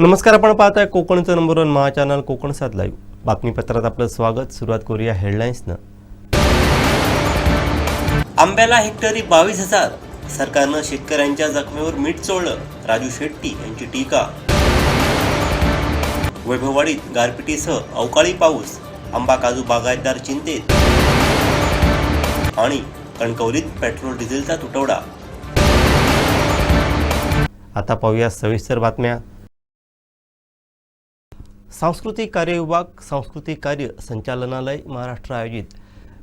नमस्कार, आपण पाहताय कोकणचं नंबर 1 महा चॅनल कोकण 7 लाईव्ह बातमीपत्रात आपलं स्वागत. सुरुवात करूया हेडलाईन्सनं. आंब्याला हेक्टरी 22,000. सरकारनं शेतकऱ्यांच्या जखमेवर मीठ चोळलं. राजू शेट्टी यांची टीका. वैभववाडीत गारपिटीसह अवकाळी पाऊस. आंबा काजू बागायतदार चिंतेत. आणि कणकवलीत पेट्रोल डिझेलचा तुटवडा. आता पाहूया सविस्तर बातम्या. सांस्कृतिक कार्य विभाग, सांस्कृतिक कार्य संचालनालय महाराष्ट्र आयोजित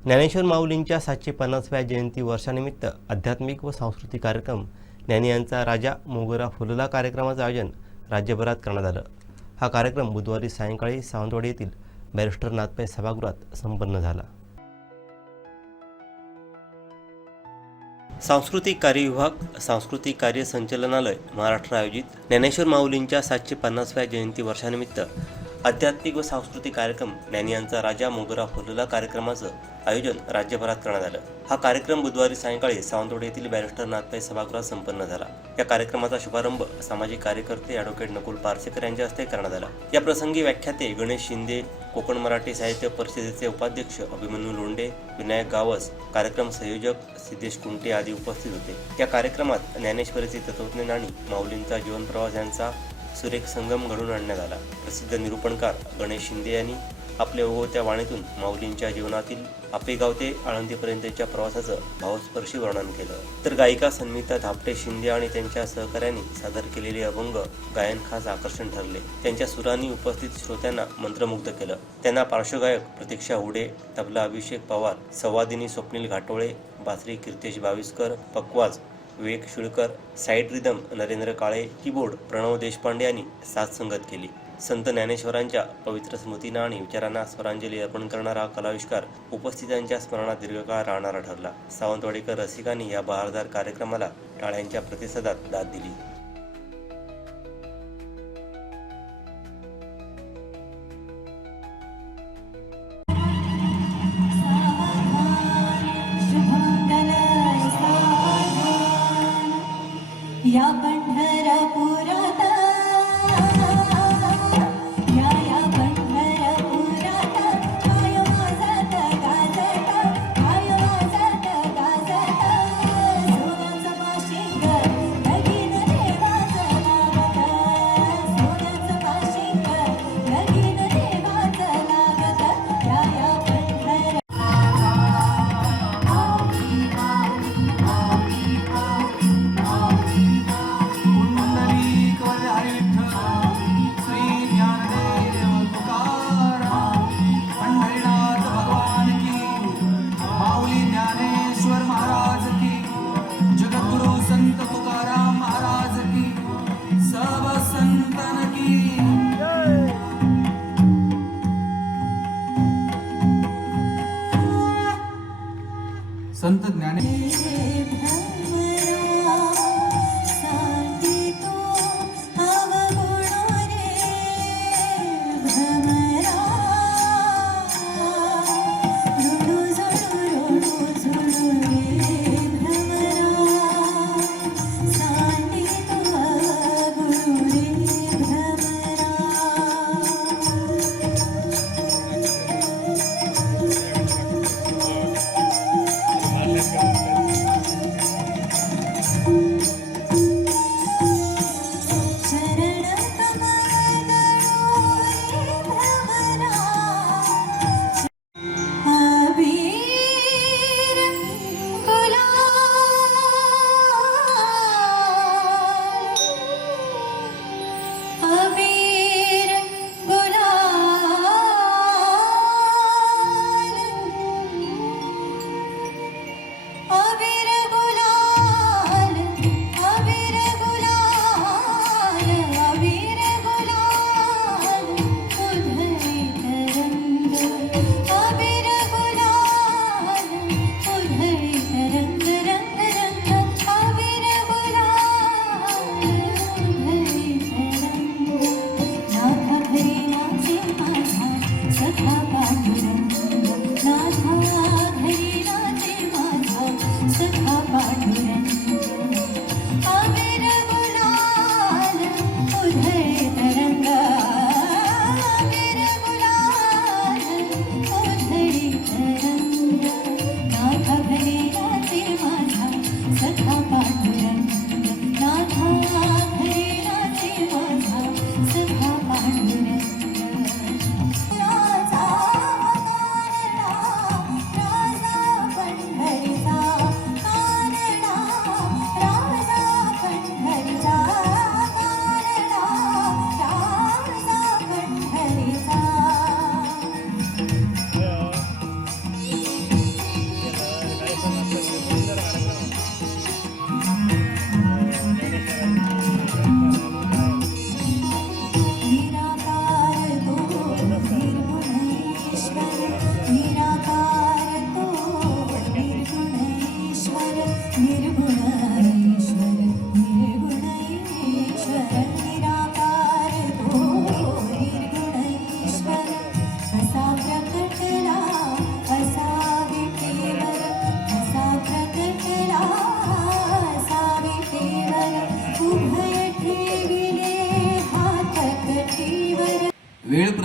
ज्ञानेश्वर माऊलींच्या 750व्या जयंती वर्षानिमित्त आध्यात्मिक व सांस्कृतिक कार्यक्रम ज्ञानी यांचा राजा मोगरा फुलला कार्यक्रमाचं आयोजन राज्यभरात करण्यात आलं. हा कार्यक्रम बुधवारी सायंकाळी सावंतवाडी येथील बॅरिस्टर नाथपै सभागृहात संपन्न झाला. सांस्कृतिक कार्य विभाग, सांस्कृतिक कार्य संचालनालय महाराष्ट्र आयोजित ज्ञानेश्वर माऊलींच्या 750व्या जयंती वर्षानिमित्त आध्यात्मिक व सांस्कृतिक कार्यक्रम ज्ञानी यांचा राजा मोगरा फुलला कार्यक्रमाचं आयोजन राज्यभरात करण्यात आलं. हा कार्यक्रम बुधवारी सायंकाळी सावंतवाडी येथील बॅरिस्टर नाथपै सभागृहात संपन्न झाला. या कार्यक्रमाचा शुभारंभ सामाजिक कार्यकर्ते ॲडव्होकेट नकुल पारसेकर यांच्या हस्ते करण्यात आला. या प्रसंगी व्याख्याते गणेश शिंदे, कोकण मराठी साहित्य परिषदेचे उपाध्यक्ष अभिमन्यू लोंढे, विनायक गावस, कार्यक्रम संयोजक सिद्धेश कुंटे आदी उपस्थित होते. या कार्यक्रमात ज्ञानेश्वरीचे तत्वज्ञान आणि माऊलींचा जीवनप्रवास यांचा सुरेख संगम घडवून आणण्यात आला. प्रसिद्ध निरूपणकार गणेश शिंदे यांनी आपल्या ओघवत्या वाणीतून माऊलींच्या जीवनातील आपेगाव ते आळंदीपर्यंतच्या प्रवासाचं भावस्पर्शी वर्णन केलं. तर गायिका सन्मिता धापटे शिंदे आणि त्यांच्या सहकाऱ्यांनी सादर केलेले अभंग गायन खास आकर्षण ठरले. त्यांच्या सुरांनी उपस्थित श्रोत्यांना मंत्रमुग्ध केलं. त्यांना पार्श्वगायक प्रतीक्षा हुडे, तबला अभिषेक पवार, संवादिनी स्वप्नील घाटोळे, बासरी कीर्तेश बाविस्कर, पकवाज विवेक शुळकर, साईड रिदम नरेंद्र काळे, कीबोर्ड प्रणव देशपांडे यांनी साथ संगत केली. संत ज्ञानेश्वरांच्या पवित्र स्मृतींना आणि विचारांना स्वरांजली अर्पण करणारा हा कलाविष्कार उपस्थितांच्या स्मरणात दीर्घकाळ राहणारा ठरला. सावंतवाडीकर रसिकांनी या बहारदार कार्यक्रमाला टाळ्यांच्या प्रतिसादात दाद दिली. या पंढरपुरात या पंढरपुरात काय वाजत गाजत, काय वाजत गाजत, सोन्याचं बाशिंग लगीन देवाचं लागत, सोन्याचं बाशिंग लगीन देवाचं लागत. या पंढर संत ज्ञानेश्वर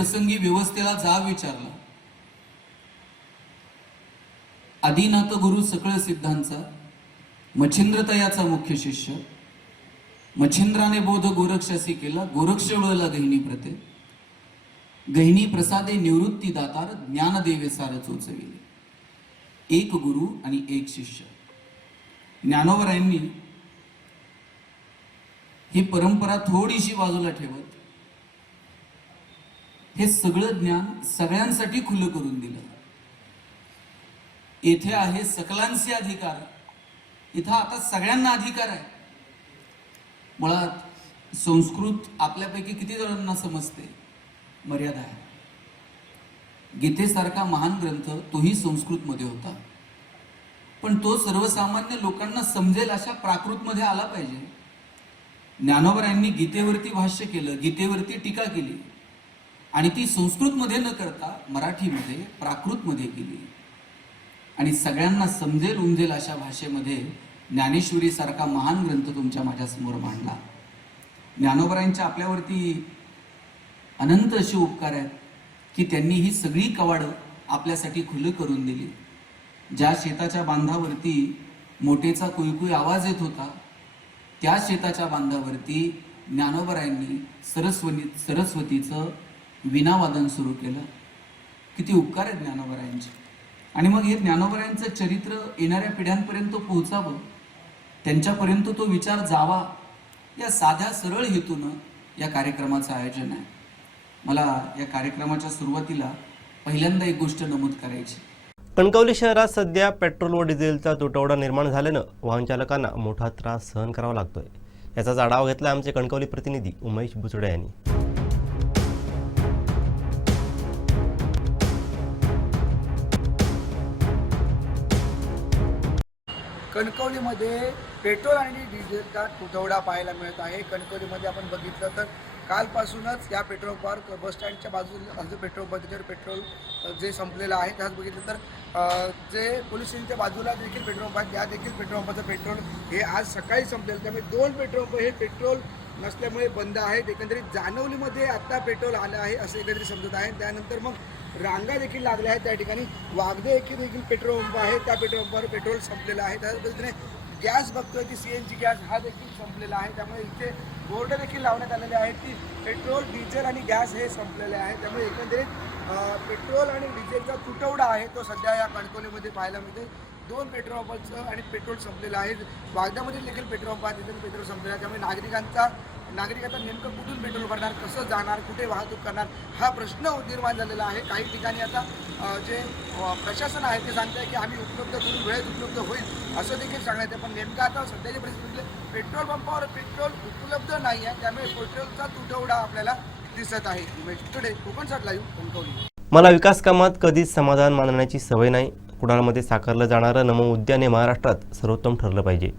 प्रसंगी व्यवस्थेला जाब विचारला. आदिनाथ गुरु सकळ सिद्धांचा मच्छिंद्रतयाचा मुख्य शिष्य. मच्छिंद्राने बोध गोरक्षासी केला, गोरक्ष वळला गहिनी प्रते. गहिनी प्रसादे निवृत्ती दातार, ज्ञानदेवे सार चोचविले. एक गुरु आणि एक शिष्य. ज्ञानोबरायांनी ही परंपरा थोडीशी बाजूला ठेवत हे सगळं ज्ञान सगळ्यांसाठी खुलं करून दिलं. येथे आहे सकलांचे अधिकार, इथं आता सगळ्यांना अधिकार आहे. मुळात संस्कृत आपल्यापैकी किती जणांना समजते? मर्यादा आहे. गीतेसारखा महान ग्रंथ तोही संस्कृतमध्ये होता, पण तो सर्वसामान्य लोकांना समजेल अशा प्राकृतमध्ये आला पाहिजे. ज्ञानोबरायांनी गीतेवरती भाष्य केलं, गीतेवरती टीका केली आणि ती संस्कृतमध्ये न करता मराठीमध्ये प्राकृतमध्ये केली आणि सगळ्यांना समजेल उमजेल अशा भाषेमध्ये ज्ञानेश्वरी सारखा महान ग्रंथ तुमच्या माझ्यासमोर मांडला. ज्ञानोबरायांच्या आपल्यावरती अनंत असे उपकार आहेत की त्यांनी ही सगळी कवाडं आपल्यासाठी खुलं करून दिली. ज्या शेताच्या बांधावरती मोठेचा कुळकुळ आवाज येत होता, त्या शेताच्या बांधावरती ज्ञानोबरायांनी सरस्वतीचं विणावादन सुरू केलं. किती उपकार आहेत ज्ञानोबरायांचे. आणि मग हे ज्ञानोबरायांचं चरित्र येणाऱ्या पिढ्यांपर्यंत पोहोचावं, त्यांच्यापर्यंत तो विचार जावा, या साध्या सरळ हेतूनं या कार्यक्रमाचं आयोजन आहे. मला या कार्यक्रमाच्या सुरुवातीला पहिल्यांदा एक गोष्ट नमूद करायची. कणकवली शहरात सध्या पेट्रोल व डिझेलचा तुटवडा निर्माण झाल्यानं वाहन चालकांना मोठा त्रास सहन करावा लागतोय. याचाच आढावा घेतला आमचे कणकवली प्रतिनिधी उमेश बुचडे यांनी. कणकवलीमध्ये पेट्रोल आणि डिझेलचा तुटवडा पाहायला मिळत आहे. कणकवलीमध्ये आपण बघितलं तर कालपासूनच या पेट्रोल पंप बस स्टँडच्या बाजूला जो पेट्रोल पंप त्याच्यावर पेट्रोल जे संपलेलं आहे, त्याच बघितलं तर जे पोलीस स्टेशनच्या बाजूला देखील पेट्रोल पंप आहे, त्या देखील पेट्रोल पंपाचं पेट्रोल हे आज सकाळी संपलेलं. त्यामुळे 2 पेट्रोल पंप हे पेट्रोल नसल्यामुळे बंद आहेत. एकंदरीत जानवलीमध्ये आत्ता पेट्रोल आलं आहे असं एकंदरीत समजत आहे. त्यानंतर मग रांगा देखील लागल्या आहेत त्या ठिकाणी. वागदे येथील देखील पेट्रोल पंप आहे, त्या पेट्रोल पंपावर पेट्रोल संपलेलं आहे. त्याच पद्धतीने गॅस बघतोय की CNG गॅस हा देखील संपलेला आहे. त्यामुळे इथे बोर्ड देखील लावण्यात आलेले आहेत की पेट्रोल, डिझेल आणि गॅस हे संपलेले आहे. त्यामुळे एकंदरीत पेट्रोल आणि डिझेलचा तुटवडा आहे तो सध्या या कणकवलीमध्ये पाहायला मिळते. 2 पेट्रोल पंपाचं आणि पेट्रोल संपलेलं आहे. वागद्यामध्ये देखील पेट्रोल पंप आहे, तिथे पेट्रोल संपलेलं आहे. त्यामुळे नागरिक आता नेमकं कुठून पेट्रोल भरणार, कसं जाणार, कुठे वाहतूक करणार हा प्रश्न निर्माण झालेला आहे. काही ठिकाणी आता जे प्रशासन आहे ते सांगत आहे की आम्ही उपलब्ध करून वेळेत उपलब्ध होईल असं देखील सांगण्यात आहे. पण नेमकं आता सध्याच्या परिस्थितीमध्ये पेट्रोल पंपावर पेट्रोल उपलब्ध नाही आहे, त्यामुळे पेट्रोलचा तुटवडा आपल्याला दिसत आहे. टुडे कोकणसाठ लाईव्ह कणकवली. मला विकास कामात कधीच समाधान मानण्याची सवय नाही. कुडाळमध्ये साकारलं जाणारं नमो उद्यान हे महाराष्ट्रात सर्वोत्तम ठरलं पाहिजे.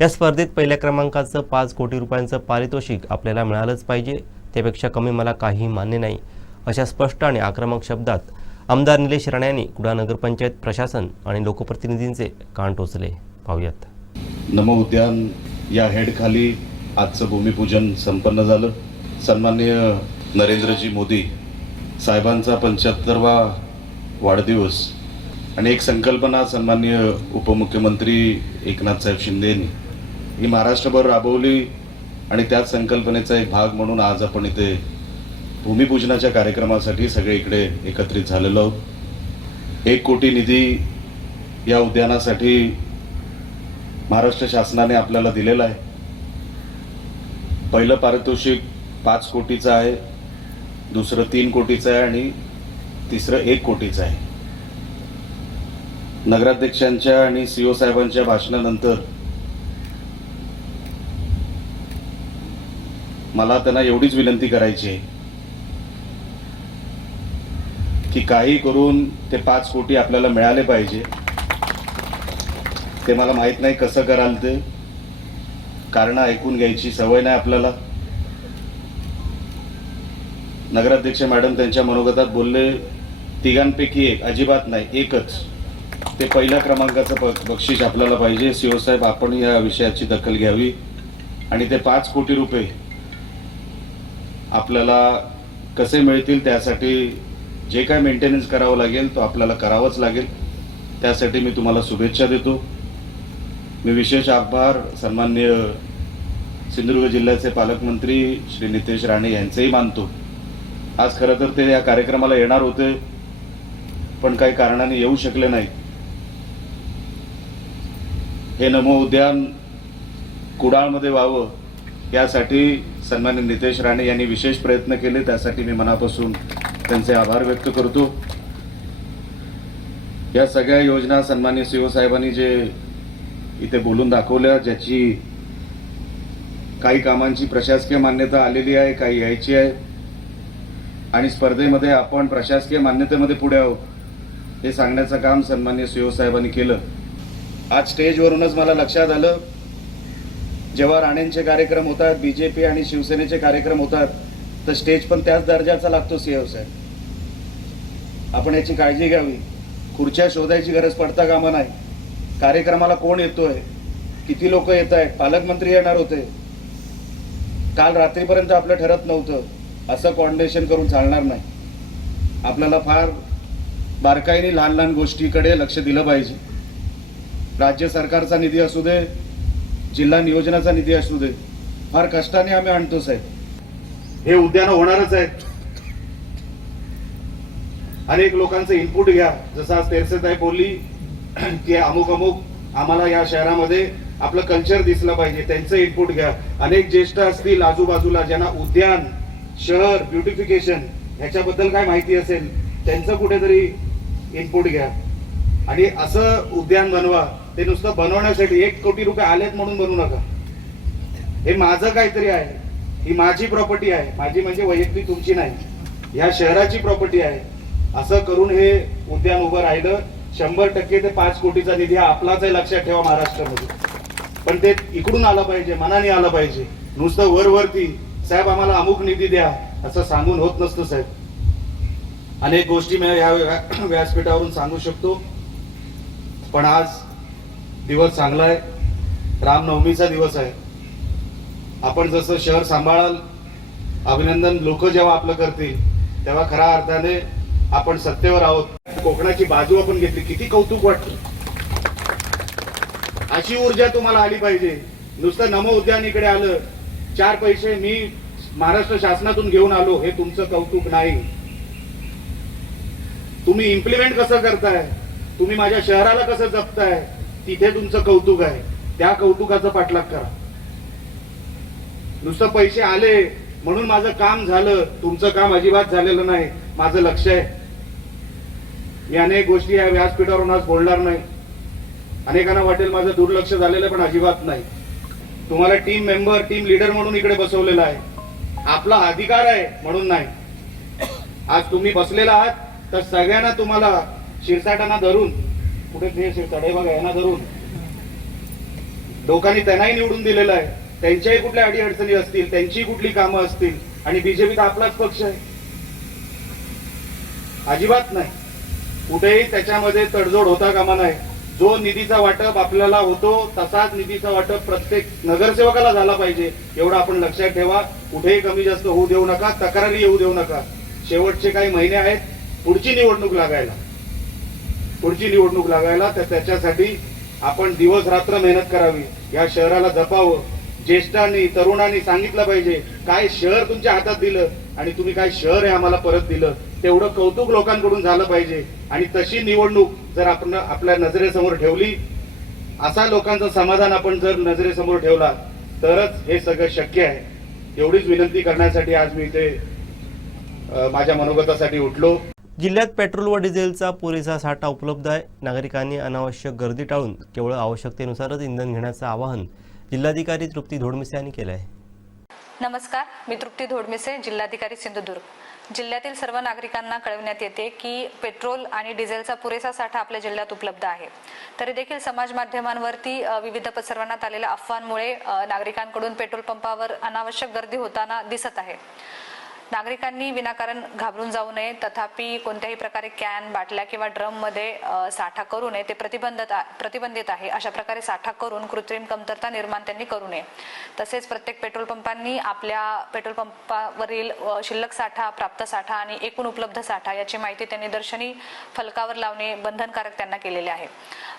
या स्पर्धेत पहिल्या क्रमांकाचं 5 कोटी रुपयांचं पारितोषिक आपल्याला मिळालंच पाहिजे. त्यापेक्षा कमी मला काही मान्य नाही, अशा स्पष्ट आणि आक्रमक शब्दात आमदार निलेश राणे यांनी कुडाळ नगरपंचायत प्रशासन आणि लोकप्रतिनिधींचे कान टोचले. पाहूयात. नमो उद्यान या हेडखाली आजचं भूमिपूजन संपन्न झालं. सन्माननीय नरेंद्रजी मोदी साहेबांचा 75वा वाढदिवस आणि एक संकल्पना सन्माननीय उपमुख्यमंत्री एकनाथ साहेब शिंदे यांनी ही महाराष्ट्रभर राबवली आणि त्याच संकल्पनेचा एक भाग म्हणून आज आपण इथे भूमिपूजनाच्या कार्यक्रमासाठी सगळे इकडे एकत्रित झालेलो आहोत. 1 कोटी निधी या उद्यानासाठी महाराष्ट्र शासनाने आपल्याला दिलेला आहे. पहिलं पारितोषिक 5 कोटीचं आहे, दुसरं 3 कोटीचं आहे आणि तिसरं 1 कोटीचं आहे. नगराध्यक्षांच्या आणि CO साहेबांच्या भाषणानंतर मला त्यांना एवढीच विनंती करायची आहे की काही करून ते 5 कोटी आपल्याला मिळाले पाहिजे. ते मला माहित नाही कसं कराल ते, कारण ऐकून घ्यायची सवय नाही आपल्याला. नगराध्यक्ष मॅडम त्यांच्या मनोगतात बोलले, तिघांपैकी एक, अजिबात नाही, एकच. ते पहिल्या क्रमांकाचं बक्षीस आपल्याला पाहिजे. CO साहेब आपण या विषयाची दखल घ्यावी आणि ते 5 कोटी रुपये आपल्याला कसे मिळतील त्यासाठी जे काय मेंटेनन्स करावं लागेल तो आपल्याला करावाच लागेल. त्यासाठी मी तुम्हाला शुभेच्छा देतो. मी विशेष आभार सन्माननीय सिंधुदुर्ग जिल्ह्याचे पालकमंत्री श्री नितेश राणे यांचेही मानतो. आज खरं तर ते या कार्यक्रमाला येणार होते, पण काही कारणाने येऊ शकले नाही. हे नमो उद्यान कुडाळमध्ये व्हावं यासाठी सन्माननीय नितेश राणे यांनी विशेष प्रयत्न केले. त्यासाठी मी मनापासून त्यांचे आभार व्यक्त करतो. या सगळ्या योजना सन्माननीय सीओ साहेबांनी जे इथे बोलून दाखवल्या, ज्याची काही कामांची प्रशासकीय मान्यता आलेली आहे, काही यायची आहे, आणि स्पर्धेमध्ये आपण प्रशासकीय मान्यतेमध्ये पुढे आहोत हे सांगण्याचं काम सन्माननीय सीओ साहेबांनी केलं. आज स्टेजवरूनच मला लक्षात आलं, जेव्हा राणेंचे कार्यक्रम होतात, बीजेपी आणि शिवसेनेचे कार्यक्रम होतात, तर स्टेज पण त्याच दर्जाचा लागतो. सीओ साहेब, आपण याची काळजी घ्यावी. खुर्च्या शोधायची गरज पडता कामा नाही. कार्यक्रमाला कोण येतोय, किती लोक येत आहेत, पालकमंत्री येणार होते, काल रात्रीपर्यंत आपलं ठरत नव्हतं, असं कोऑर्डिनेशन करून चालणार नाही. आपल्याला फार बारकाईने लहान लहान गोष्टीकडे लक्ष दिलं पाहिजे. राज्य सरकारचा निधी असू दे, जिल्हा नियोजनाचा निधी असू दे, फार कष्टाने आम्ही आणतो साहेब. हे उद्यान होणारच आहेत. अनेक लोकांचं इनपुट घ्या. जसं आज तेरसेताई बोलली की अमुक अमुक आम्हाला या शहरामध्ये आपलं कल्चर दिसलं पाहिजे, त्यांचं इनपुट घ्या. अनेक ज्येष्ठ असतील आजूबाजूला ज्यांना उद्यान, शहर, ब्युटिफिकेशन ह्याच्याबद्दल काय माहिती असेल, त्यांचं कुठेतरी इनपुट घ्या आणि असं उद्यान बनवा. ते नुसतं बनवण्यासाठी 1 कोटी रुपये आलेत म्हणून बनवू नका. हे माझं काहीतरी आहे, ही माझी प्रॉपर्टी आहे. माझी म्हणजे वैयक्तिक, तुमची नाही, ह्या शहराची प्रॉपर्टी आहे. असं करून हे उद्यान उभं राहिलं. 100% ते 5 कोटीचा निधी हा आपलाच आहे, लक्षात ठेवा महाराष्ट्रामध्ये. पण ते इकडून आलं पाहिजे, मनाने आलं पाहिजे. नुसतं वरवरती साहेब आम्हाला अमुक निधी द्या असं सांगून होत नसतं साहेब. अनेक गोष्टी मी या व्यासपीठावरून सांगू शकतो, पण आज दिवस चांगला आहे. रामनवमीचा दिवस आहे. आपण जसं शहर सांभाळाल, अभिनंदन लोक जेव्हा आपलं करतील, तेव्हा खऱ्या अर्थाने आपण सत्तेवर आहोत. कोकणाची बाजू आपण घेतली, किती कौतुक वाटतं. अशी ऊर्जा तुम्हाला आली पाहिजे. नुसतं नमो उद्यान इकडे आलं, 4 पैसे मी महाराष्ट्र शासनातून घेऊन आलो, हे तुमचं कौतुक नाही. तुम्ही इम्प्लिमेंट कसं करताय, तुम्ही माझ्या शहराला कसं जपताय, तिथे तुमचं कौतुक आहे. त्या कौतुकाचा पाठलाग करा. नुसतं पैसे आले म्हणून माझं काम झालं, तुमचं काम अजिबात झालेलं नाही. माझं लक्ष आहे. मी अनेक गोष्टी या व्यासपीठावरून आज बोलणार नाही. अनेकांना वाटेल माझं दुर्लक्ष झालेलं, पण अजिबात नाही. तुम्हाला टीम मेंबर, टीम लीडर म्हणून इकडे बसवलेला आहे. आपला अधिकार आहे म्हणून नाही. आज तुम्ही बसलेला आहात तर सगळ्यांना तुम्हाला शिरसाटांना धरून, कुठे ते शिरसाट आहे बघा, यांना धरून लोकांनी त्यांनाही निवडून दिलेलं आहे. त्यांच्याही कुठल्या अडीअडचणी असतील, त्यांची कुठली कामं असतील, आणि बीजेपी तर आपलाच पक्ष आहे, अजिबात नाही. कुठेही त्याच्यामध्ये तडजोड होता कामा नाही. जो निधीचा वाटप आपल्याला होतो तसाच निधीचा वाटप प्रत्येक नगरसेवकाला झाला पाहिजे, एवढं आपण लक्षात ठेवा. कुठेही कमी जास्त होऊ देऊ नका, तक्रारी येऊ देऊ नका. शेवटचे काही महिने आहेत पुढची निवडणूक लागायला, तर त्याच्यासाठी आपण दिवस रात्र मेहनत करावी. या शहराला जपावं. ज्येष्ठांनी, तरुणांनी सांगितलं पाहिजे काय शहर तुमच्या हातात दिलं आणि तुम्ही काय शहर आहे आम्हाला परत दिलं. तेवढं कौतुक लोकांकडून झालं पाहिजे. आणि तशी निवडणूक जर आपण आपल्या नजरेसमोर ठेवली, असा लोकांचं समाधान आपण जर नजरेसमोर ठेवला, तरच हे सगळं शक्य आहे. एवढीच विनंती करण्यासाठी आज मी इथे माझ्या मनोगतासाठी उठलो. जिल्ह्यात पेट्रोल व डिझेलचा पुरेसा साठा उपलब्ध आहे. नागरिकांनी अनावश्यक गर्दी टाळून केवळ आवश्यकतेनुसारच इंधन घेण्याचं आवाहन जिल्हाधिकारी तृप्ती धोडमिसे यांनी केलं आहे. नमस्कार, मी तृप्ती धोडमिसे, जिल्हाधिकारी सिंधुदुर्ग. जिल्ह्यातील सर्व नागरिकांना कळविण्यात येते की पेट्रोल आणि डिझेलचा पुरेसा साठा आपल्या जिल्ह्यात उपलब्ध आहे. तरी देखील समाज माध्यमांवरती विविध पसरवण्यात आलेल्या अफवांमुळे नागरिकांकडून पेट्रोल पंपावर अनावश्यक गर्दी होताना दिसत आहे. नागरिकांनी विनाकारण घाबरून जाऊ नये, तथापि कोणत्याही प्रकारे कॅन, बाटल्या किंवा ड्रममध्ये साठा करू नये, ते प्रतिबंधित आहे. अशा प्रकारे साठा करून कृत्रिम कमतरता निर्माण त्यांनी करू नये. तसेच प्रत्येक पेट्रोल पंपांनी आपल्या पेट्रोल पंपावरील शिल्लक साठा, प्राप्त साठा आणि एकूण उपलब्ध साठा याची माहिती त्यांनी दर्शनी फलकावर लावणे बंधनकारक त्यांना केलेले आहे.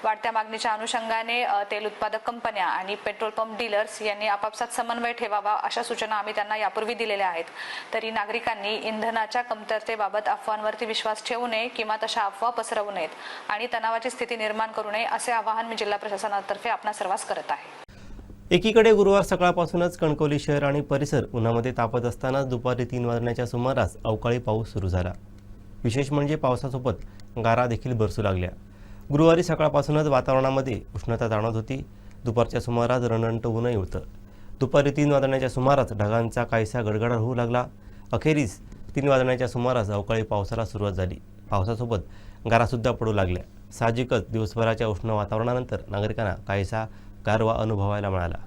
वाढत्या मागणीच्या अनुषंगाने तेल उत्पादक कंपन्या आणि पेट्रोल पंप डीलर्स यांनी आपापसात समन्वय ठेवावा अशा सूचना आम्ही त्यांना यापूर्वी दिलेल्या आहेत. तरी नागरिकांनी इंधनाच्या कमतरतेबाबत अफवांवरती विश्वास ठेवू नये किंवा तशा अफवा पसरवू नयेत आणि तणावाची स्थिती निर्माण करू नये असे आवाहन मी जिल्हा प्रशासनातर्फे आपणा सर्वांस करत आहे. एकीकडे गुरुवार सकाळपासूनच कणकवली शहर आणि परिसर उन्हामध्ये तापत असतानाच दुपारी 3 वाजण्याच्या सुमारास अवकाळी पाऊस सुरू झाला. विशेष म्हणजे पावसासोबत गारा देखील बरसू लागल्या. गुरुवारी सकाळपासूनच वातावरणामध्ये उष्णता जाणवत होती. दुपारच्या सुमारास रणरणट ऊनही होतं. दुपारी 3 वाजण्याच्या सुमारास ढगांचा काहीसा गडगडाट होऊ लागला. अखेरीस 3 वाजण्याच्या सुमारास अवकाळी पावसाला सुरुवात झाली. पावसासोबत गारासुद्धा पडू लागल्या. साहजिकच दिवसभराच्या उष्ण वातावरणानंतर नागरिकांना काहीसा गारवा अनुभवायला मिळाला.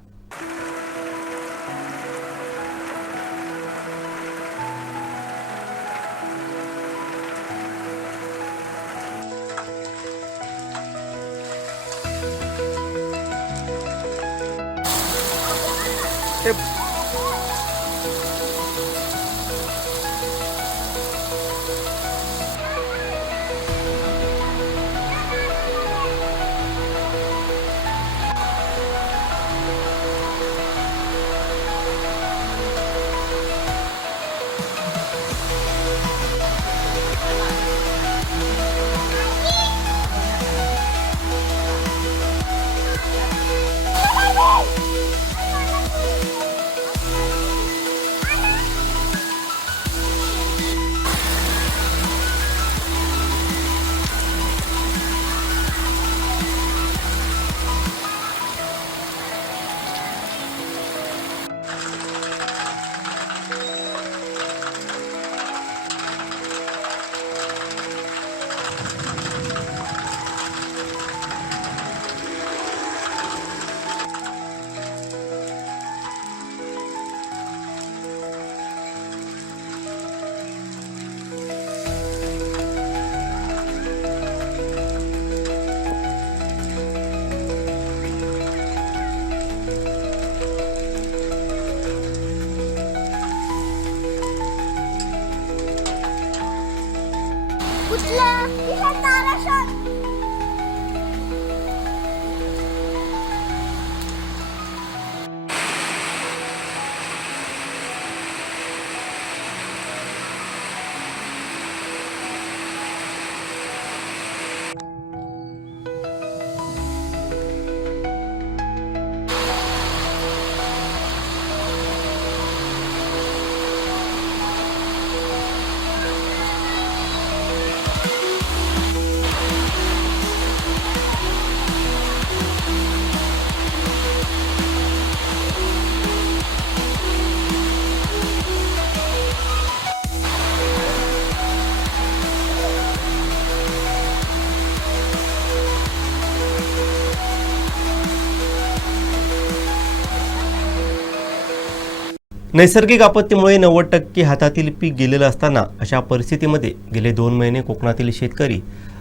नैसर्गिक आपत्तीमुळे 90% हातातील पीक गेलेलं असताना अशा परिस्थितीमध्ये गेले 2 महिने कोकणातील शेतकरी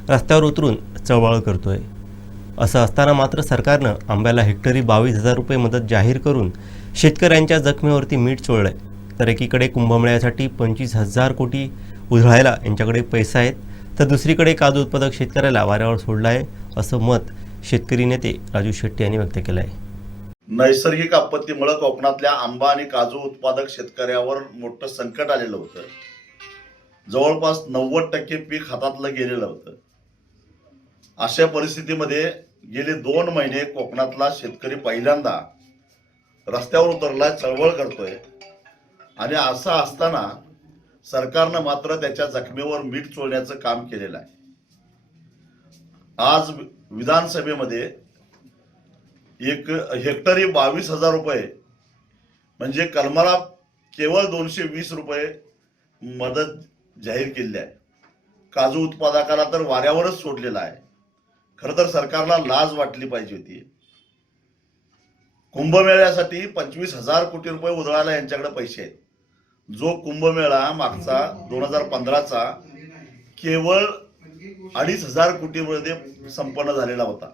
रस्त्यावर उतरून चळवळ करतोय. असं असताना मात्र सरकारनं आंब्याला हेक्टरी 22,000 रुपये मदत जाहीर करून शेतकऱ्यांच्या जखमेवरती मीठ चोळलंय. तर एकीकडे कुंभमेळ्यासाठी 25,000 कोटी उधळायला यांच्याकडे पैसा आहेत, तर दुसरीकडे काजू उत्पादक शेतकऱ्याला वाऱ्यावर सोडलं आहे, असं मत शेतकरी नेते राजू शेट्टी यांनी व्यक्त केलं आहे. नैसर्गिक आपत्तीमुळे कोकणातल्या आंबा आणि काजू उत्पादक शेतकऱ्यावर मोठं संकट आलेलं होतं. जवळपास 90% पीक हातातलं गेलेलं होतं. अशा परिस्थितीमध्ये गेले 2 महिने कोकणातला शेतकरी पहिल्यांदा रस्त्यावर उतरला, चळवळ करतोय. आणि असं असताना सरकारनं मात्र त्याच्या जखमेवर मीठ चोळण्याचं काम केलेलं आहे. आज विधानसभेमध्ये एक हेक्टरी 22,000 रुपये म्हणजे कलमाला केवळ 220 रुपये मदत जाहीर केली आहे. काजू उत्पादकाला तर वाऱ्यावरच सोडलेला आहे. खरं तर सरकारला लाज वाटली पाहिजे होती. कुंभमेळ्यासाठी 25,000 कोटी रुपये उधळायला यांच्याकडे पैसे आहेत. जो कुंभमेळा मागचा 2015चा केवळ 2,500 कोटीमध्ये संपन्न झालेला होता.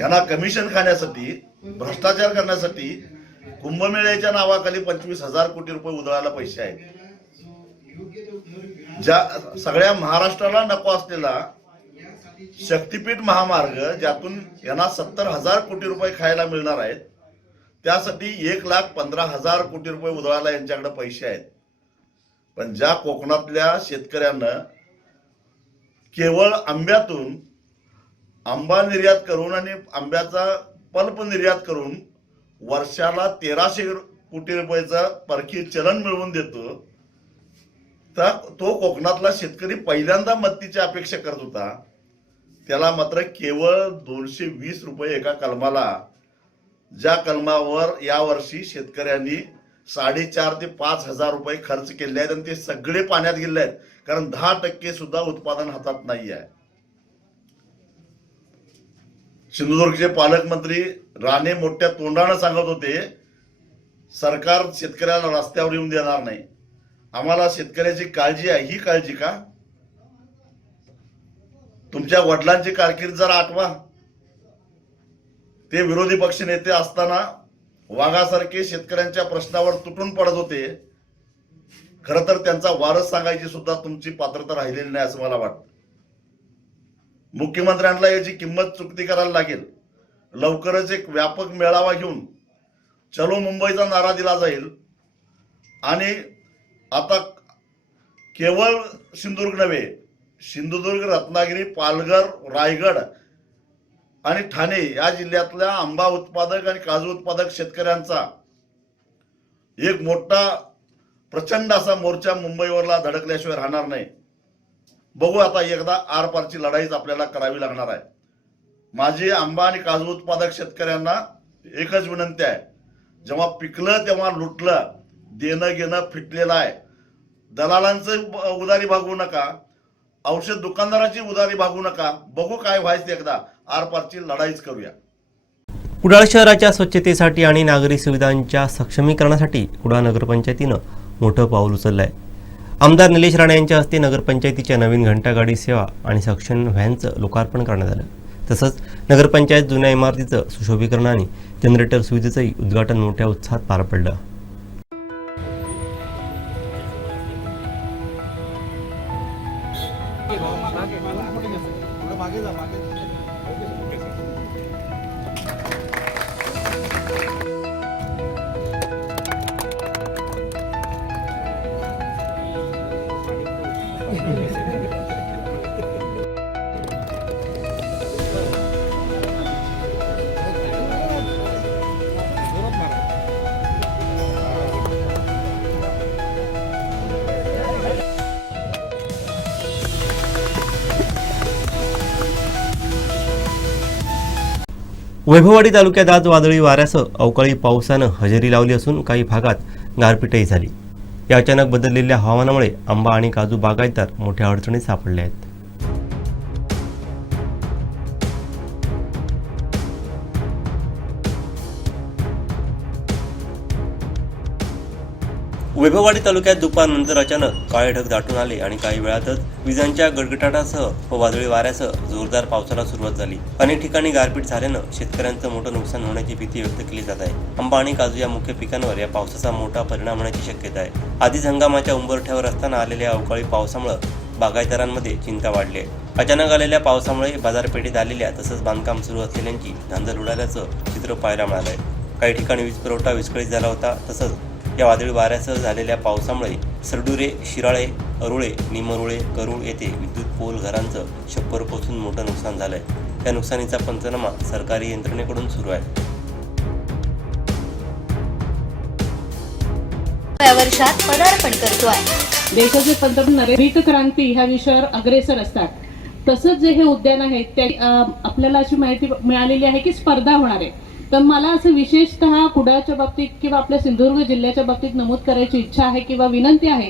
यांना कमिशन खाण्यासाठी, भ्रष्टाचार करण्यासाठी कुंभमेळ्याच्या नावाखाली 25,000 कोटी रुपये उधळायला पैसे आहेत. ज्या सगळ्या महाराष्ट्राला नको असलेला शक्तीपीठ महामार्ग, ज्यातून यांना 70,000 कोटी रुपये खायला मिळणार आहेत, त्यासाठी 1,15,000 कोटी रुपये उधळायला यांच्याकडे पैसे आहेत. पण ज्या कोकणातल्या शेतकऱ्यांना केवळ आंब्यातून आंबा निर्यात करून आणि आंब्याचा पल्प निर्यात करून वर्षाला 1,300 कोटी रुपयाचं परकीय चलन मिळवून देतो, तर तो कोकणातला शेतकरी पहिल्यांदा मदतीची अपेक्षा करत होता. त्याला मात्र केवळ 220 रुपये एका कलमाला, ज्या कलमावर यावर्षी शेतकऱ्यांनी 4,500 ते 5,000 रुपये खर्च केले आहेत आणि ते सगळे पाण्यात गेले आहेत, कारण 10% सुद्धा उत्पादन हातात नाही आहे. सिंधुदुर्गचे पालकमंत्री राणे मोठ्या तोंडानं सांगत होते, सरकार शेतकऱ्याला रस्त्यावर येऊन देणार नाही. आम्हाला शेतकऱ्याची काळजी आहे. ही काळजी का? तुमच्या वडिलांची कारकीर्द जरा आठवा. ते विरोधी पक्ष नेते असताना वाघासारखे शेतकऱ्यांच्या प्रश्नावर तुटून पडत होते. खरं तर त्यांचा वारस सांगायची सुद्धा तुमची पात्रता राहिलेली नाही असं मला वाटतं. मुख्यमंत्र्यांना याची किंमत चुकती करायला लागेल. लवकरच एक व्यापक मेळावा घेऊन चलो मुंबईचा नारा दिला जाईल आणि आता केवळ सिंधुदुर्ग नव्हे, सिंधुदुर्ग, रत्नागिरी, पालघर, रायगड आणि ठाणे या जिल्ह्यातल्या आंबा उत्पादक आणि काजू उत्पादक शेतकऱ्यांचा एक मोठा प्रचंड असा मोर्चा मुंबईवरला धडकल्याशिवाय राहणार नाही. बघू आता एकदा आरपारची लढाईच आपल्याला करावी लागणार आहे. माझी आंबा आणि काजू उत्पादक शेतकऱ्यांना एकच विनंती आहे, जेव्हा पिकलं तेव्हा लुटलं. देणं घेणं फिटलेलं आहे. दलालांचं उधारी भागवू नका, औषध दुकानदाराची उधारी भागवू नका. बघू काय व्हायचं, एकदा आरपारची लढाईच करूया. कुडाळ शहराच्या स्वच्छतेसाठी आणि नागरी सुविधांच्या सक्षमीकरणासाठी कुडाळ नगरपंचायतीनं मोठं पाऊल उचललं आहे. आमदार निलेश राणे यांच्या हस्ते नगरपंचायतीच्या नवीन घंटागाडी सेवा आणि सक्षम व्हॅनचं लोकार्पण करण्यात आलं. तसंच नगरपंचायत जुन्या इमारतीचं सुशोभीकरण आणि जनरेटर सुविधेचंही उद्घाटन मोठ्या उत्साहात पार पडलं. वैभववाडी तालुक्यात आज वादळी वाऱ्यासह अवकाळी पावसानं हजेरी लावली असून काही भागात गारपीटही झाली. या अचानक बदललेल्या हवामानामुळे आंबा आणि काजू बागायतदार मोठ्या अडचणीत सापडले आहेत. वैभववाडी तालुक्यात दुपारनंतर अचानक काळे ढग दाटून आले आणि काही वेळातच विजांच्या गडगडाटासह व वादळी वाऱ्यासह जोरदार पावसाला सुरुवात झाली. अनेक ठिकाणी गारपीट झाल्यानं शेतकऱ्यांचं मोठं नुकसान होण्याची भीती व्यक्त केली जात आहे. आंबा आणि काजू या मुख्य पिकांवर या पावसाचा मोठा परिणाम होण्याची शक्यता आहे. आधीच हंगामाच्या उंबरठ्यावर असताना आलेल्या अवकाळी पावसामुळे बागायतदारांमध्ये चिंता वाढली आहे. अचानक आलेल्या पावसामुळे बाजारपेठेत आलेल्या तसंच बांधकाम सुरू असलेल्यांची धांदल उडाल्याचं चित्र पाहायला मिळालंय. काही ठिकाणी वीज पुरवठा विस्कळीत झाला होता. तसंच या वादळी वाऱ्यासह झालेल्या पावसामुळे सरडुरे, शिराळे, अरुळे, निमरुळे, करूळ येथे विद्युत पोल घरांचं छप्पर कोसळून मोठं नुकसान झालंय. त्या नुकसानीचा पंचनामा सरकारी यंत्रणेकडून सुरू आहे. या वर्षात पदार्पण करतोय. देशाचे पंतप्रधान हरित क्रांती ह्या विषयावर अग्रेसर असतात. तसंच जे हे उद्यान आहे त्या आपल्याला अशी माहिती मिळालेली आहे की स्पर्धा होणार आहे. तर मला असं विशेषतः कुडाळच्या बाबतीत किंवा आपल्या सिंधुदुर्ग जिल्ह्याच्या बाबतीत नमूद करायची इच्छा आहे किंवा विनंती आहे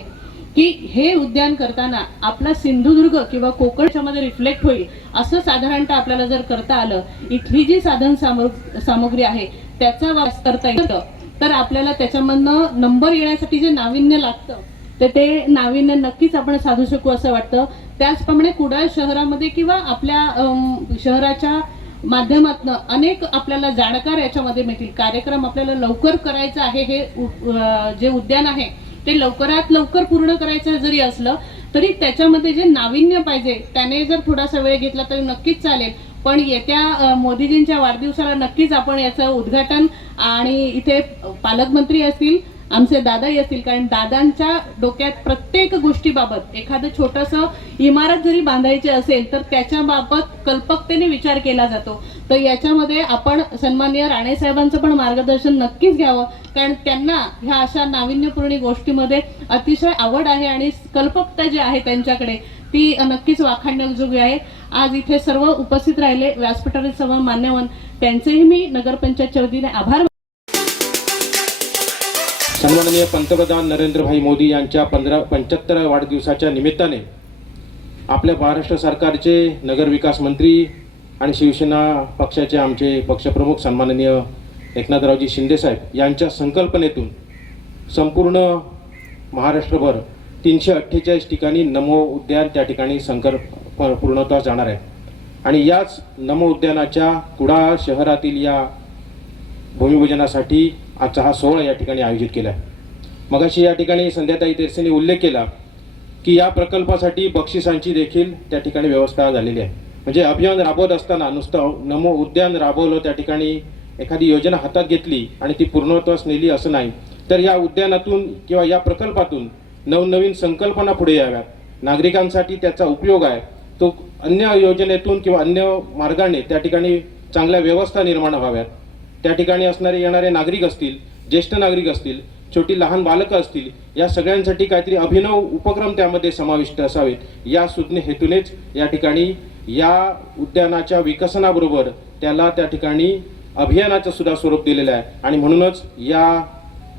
की हे उद्यान करताना आपला सिंधुदुर्ग किंवा कोकणच्यामध्ये रिफ्लेक्ट होईल असं साधारणतः आपल्याला जर करता आलं, इथली जी साधन सामग्री आहे त्याचा वापर करता येतं, तर आपल्याला त्याच्यामधनं नंबर येण्यासाठी जे नाविन्य लागतं तर ते नाविन्य नक्कीच आपण साधू शकू असं वाटतं. त्याचप्रमाणे कुडाळ शहरामध्ये किंवा आपल्या शहराच्या माध्यमातून अनेक आपल्याला जाणकार याच्यामध्ये मिळतील. कार्यक्रम आपल्याला लवकर करायचं आहे, हे जे उद्यान आहे ते लवकरात लवकर पूर्ण करायचं जरी असलं तरी त्याच्यामध्ये जे नाविन्य पाहिजे त्याने जर थोडासा वेळ घेतला तरी नक्कीच चालेल. पण येत्या मोदीजींच्या वाढदिवसाला नक्कीच आपण याचं उद्घाटन आणि इथे पालकमंत्री असतील, आमचे दादाही असतील, कारण दादांच्या डोक्यात प्रत्येक गोष्टीबाबत एखादं छोटंसं इमारत जरी बांधायची असेल तर त्याच्याबाबत कल्पकतेने विचार केला जातो. तर याच्यामध्ये आपण सन्माननीय राणे साहेबांचं पण मार्गदर्शन नक्कीच घ्यावं, कारण त्यांना ह्या अशा नाविन्यपूर्ण गोष्टीमध्ये अतिशय आवड आहे आणि कल्पकता जी आहे त्यांच्याकडे ती नक्कीच वाखाणण्याजोगी आहे. आज इथे सर्व उपस्थित राहिले व्यासपीठावरील सर्व मान्यवर, त्यांचेही मी नगरपंचायतच्या वतीने आभार. सन्माननीय पंतप्रधान नरेंद्रभाई मोदी यांच्या 75व्या वाढदिवसाच्या निमित्ताने आपल्या महाराष्ट्र सरकारचे नगरविकास मंत्री आणि शिवसेना पक्षाचे आमचे पक्षप्रमुख सन्माननीय एकनाथरावजी शिंदेसाहेब यांच्या संकल्पनेतून संपूर्ण महाराष्ट्रभर 348 ठिकाणी नमो उद्यान त्या ठिकाणी पूर्णत्वास जाणार आहे. आणि याच नमो उद्यानाच्या कुडाळ शहरातील या भूमिपूजनासाठी आजचा हा सोहळा या ठिकाणी आयोजित केला आहे. मगाशी या ठिकाणी संध्याताई तेरसेंनी उल्लेख केला की या प्रकल्पासाठी बक्षिसांची देखील त्या ठिकाणी व्यवस्था झालेली आहे. म्हणजे अभियान राबवत असताना नुसतं नमो उद्यान राबवलं, त्या ठिकाणी एखादी योजना हातात घेतली आणि ती पूर्णत्वास नेली असं नाही, तर या उद्यानातून किंवा या प्रकल्पातून नवनवीन संकल्पना पुढे याव्यात, नागरिकांसाठी त्याचा उपयोग आहे तो अन्य योजनेतून किंवा अन्य मार्गाने त्या ठिकाणी चांगल्या व्यवस्था निर्माण व्हाव्यात. त्या ठिकाणी असणारे येणारे नागरिक असतील, ज्येष्ठ नागरिक असतील, छोटी लहान बालकं असतील, या सगळ्यांसाठी काहीतरी अभिनव उपक्रम त्यामध्ये समाविष्ट असावेत. या सुज्ञ हेतूनेच या ठिकाणी या उद्यानाच्या विकसनाबरोबर त्याला त्या ठिकाणी अभियानाचं सुद्धा स्वरूप दिलेलं आहे. आणि म्हणूनच या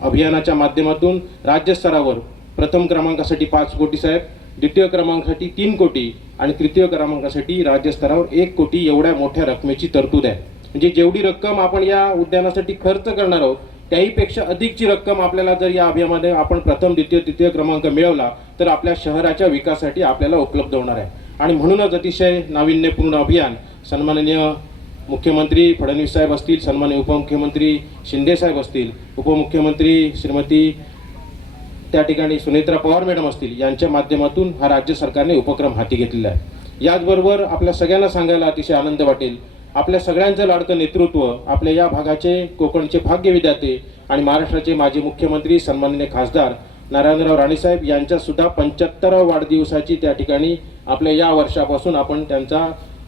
अभियानाच्या माध्यमातून राज्यस्तरावर प्रथम क्रमांकासाठी 5 कोटी साहेब, द्वितीय क्रमांकासाठी 3 कोटी आणि तृतीय क्रमांकासाठी राज्यस्तरावर 1 कोटी एवढ्या मोठ्या रकमेची तरतूद आहे. म्हणजे जेवढी रक्कम आपण या उद्यानासाठी खर्च करणार आहोत त्याहीपेक्षा अधिकची रक्कम आपल्याला जर या अभियानामध्ये आपण प्रथम द्वितीय तृतीय क्रमांक मिळवला तर आपल्या शहराच्या विकासासाठी आपल्याला उपलब्ध होणार आहे. आणि म्हणूनच अतिशय नाविन्यपूर्ण अभियान सन्माननीय मुख्यमंत्री फडणवीस साहेब असतील, सन्माननीय उपमुख्यमंत्री शिंदे साहेब असतील, उपमुख्यमंत्री श्रीमती त्या ठिकाणी सुनेत्रा पवार मॅडम असतील, यांच्या माध्यमातून हा राज्य सरकारने उपक्रम हाती घेतलेला आहे. याचबरोबर आपल्या सगळ्यांना सांगायला अतिशय आनंद वाटेल, आपल्या सगळ्यांचं लाडकं नेतृत्व, आपल्या या भागाचे कोकणचे भाग्य विधाते आणि महाराष्ट्राचे माजी मुख्यमंत्री सन्माननीय खासदार नारायणराव राणेसाहेब यांच्या सुद्धा 75व्या वाढदिवसाची त्या ठिकाणी आपल्या या वर्षापासून आपण त्यांचा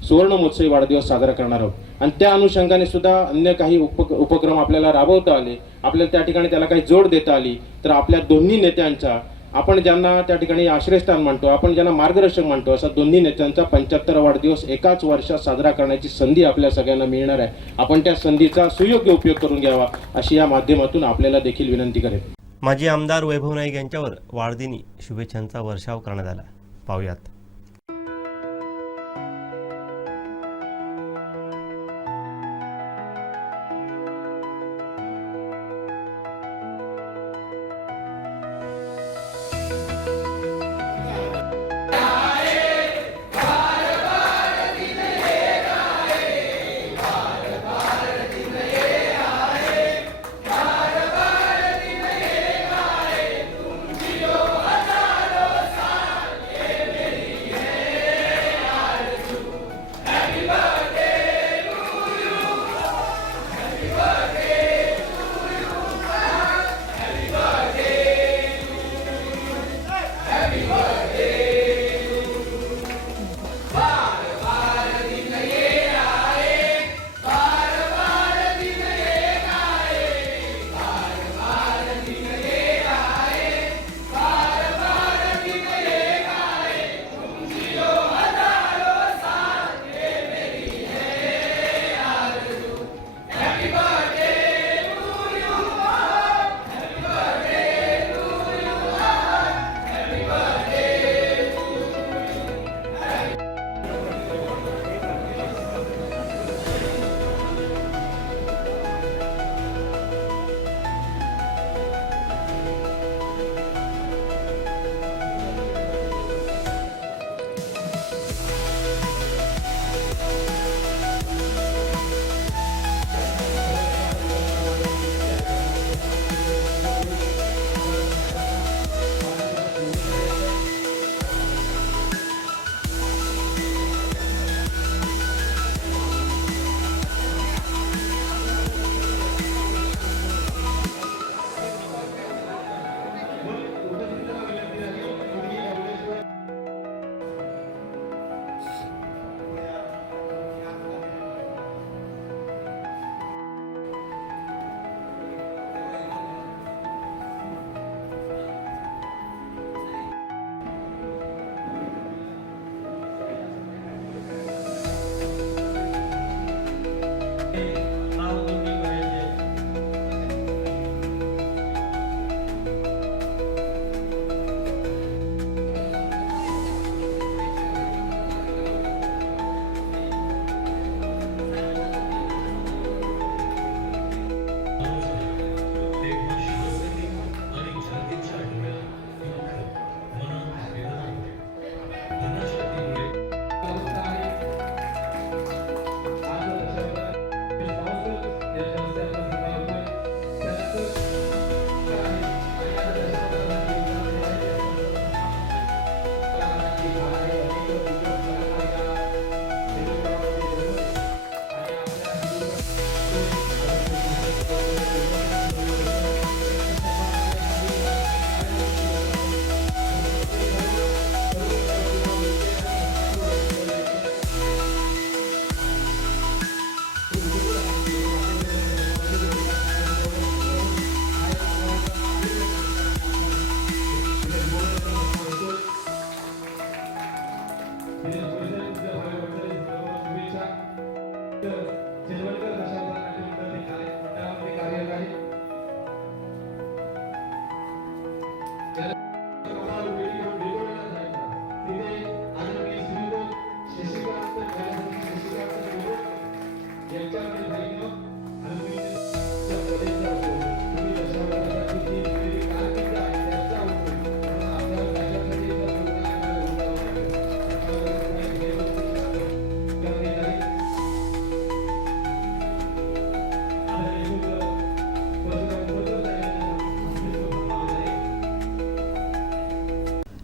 सुवर्ण महोत्सवी वाढदिवस साजरा करणार आहोत. आणि त्या अनुषंगाने सुद्धा अन्य काही उपक्रम आपल्याला राबवता आले, आपल्याला त्या ठिकाणी त्याला काही जोड देता आली, तर आपल्या दोन्ही नेत्यांचा, आपण ज्यांना त्या ठिकाणी आश्रयस्थान मानतो, आपण ज्यांना मार्गदर्शक मानतो, असा दोन्ही नेत्यांचा 75वा वाढदिवस एकाच वर्षात साजरा करण्याची संधी आपल्या सगळ्यांना मिळणार आहे. आपण त्या संधीचा सुयोग्य उपयोग करून घ्यावा अशी या माध्यमातून आपल्याला देखील विनंती करेन. माजी आमदार वैभव नाईक यांच्यावर वाढदिनी शुभेच्छांचा वर्षाव करण्यात आला. पाहूयात.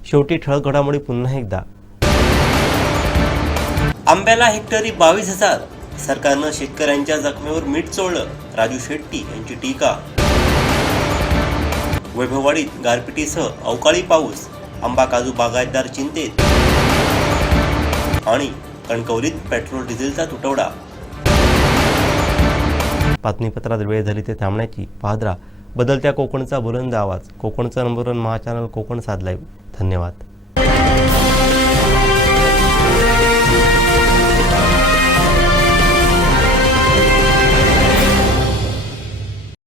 शेवटी ठळक घडामोडी पुन्हा एकदा. आंब्याला हेक्टरी 22,000. सरकारनं शेतकऱ्यांच्या जखमेवर मीठ चोळलं. राजू शेट्टी यांची टीका. वैभववाडीत गारपिटीसह अवकाळी पाऊस. आंबा काजू बागायतदार चिंतेत. आणि कणकवलीत पेट्रोल डिझेलचा तुटवडा. बातमीपत्रात वेळ झाली ते थांबण्याची. पाहत राहा बदलत्या कोकणचा बुलंद आवाज. कोकणचा नंबर 1 महाचॅनल कोकण साध लाईव्ह. धन्यवाद.